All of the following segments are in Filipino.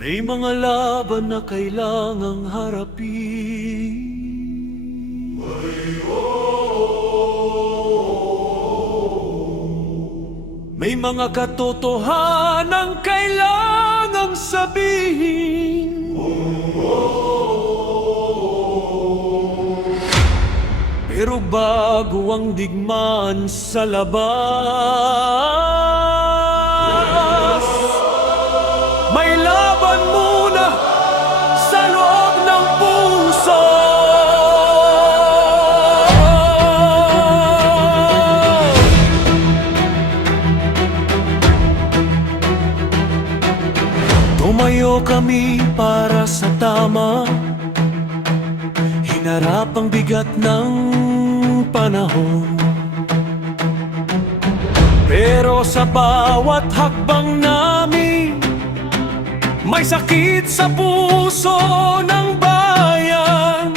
May mga laban na kailangang harapin. May mga katotohanang kailangang sabihin. Pero bago ang digmaan sa labas, may laban muna sa loob ng puso. Tumayo kami para sa tama, hinarap ang bigat ng panahon. Pero sa bawat hakbang namin, may sakit sa puso ng bayan.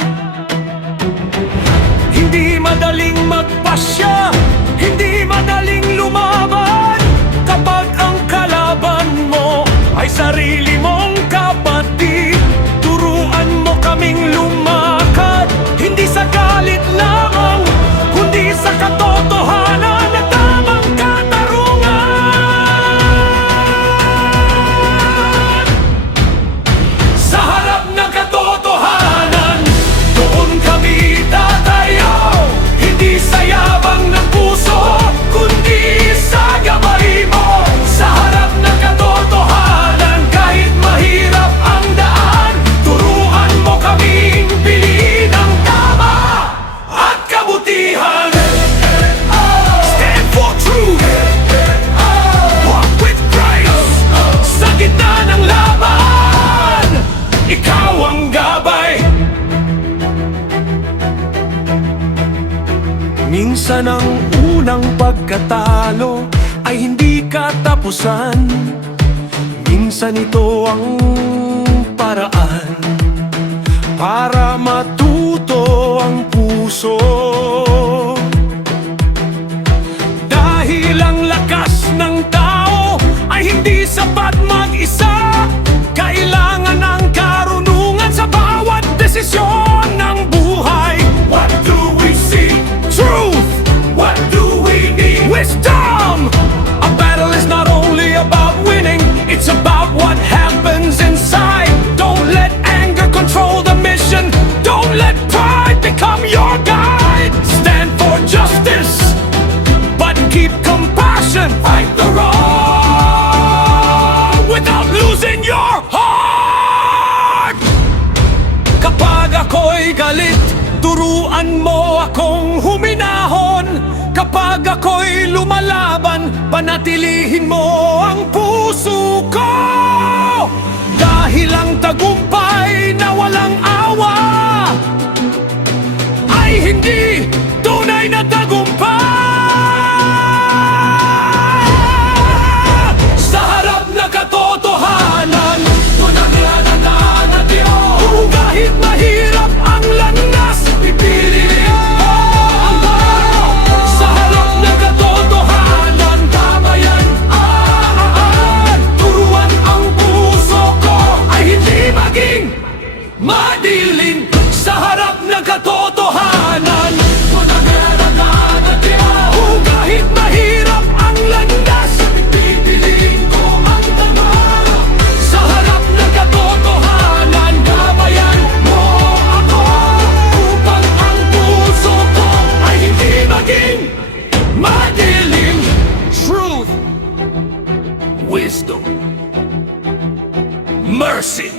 Hindi madaling magpasya, hindi madaling lumaban, kapag ang kalaban mo ay sarili mong kapatid. Turuan mo kaming lumakad, hindi sa galit lamang, kundi sa katotohanan at tamang katarungan. Sa harap ng katotohanan, doon kami tatayo, hindi sa yabang ng puso, kundi sa gabay mo. Sa harap ng katotohanan, kahit mahirap ang daan, turuan mo kaming piliin ang tama at kabutihan. Stand for truth, walk with Christ. Sa gitna ng laban, ikaw ang gabay. Minsan ang unang pagkatalo ay hindi katapusan. Minsan ito ang paraan para matuto ang puso. Dahil ang lakas ng tao ay hindi sapat mag-isa, kailangan ng karunungan sa bawat desisyon ng buhay. What do we see? Truth! What do we need? Wisdom! A battle is not only about winning, it's about what happens inside. Don't let anger control the mission. Don't let pride become your guide. Stand for justice, but keep compassion. Fight the wrong without losing your heart. Kapag ako'y galit, turuan mo akong huminahon. Kapag ako'y lumalaban, panatilihin mo ang puso ko. Dahil ang tagumpay na walang awa ay hindi tunay na tagumpay. Sa harap na katotohanan, doon ang lalalaan at Diyos. Kahit mahirap ang landas, pipiliin mo ang tao. Sa harap na katotohanan, tama yan. Turuan ang puso ko ay hindi maging madilim. Sa harap ng katotohanan, doon ang lalalaan at Diyos. Kahit mahirap ang landas, pipiliin ko ang tama. Sa harap ng katotohanan, gabayan mo ako, upang ang puso ko ay hindi maging madilim. Truth, wisdom, mercy,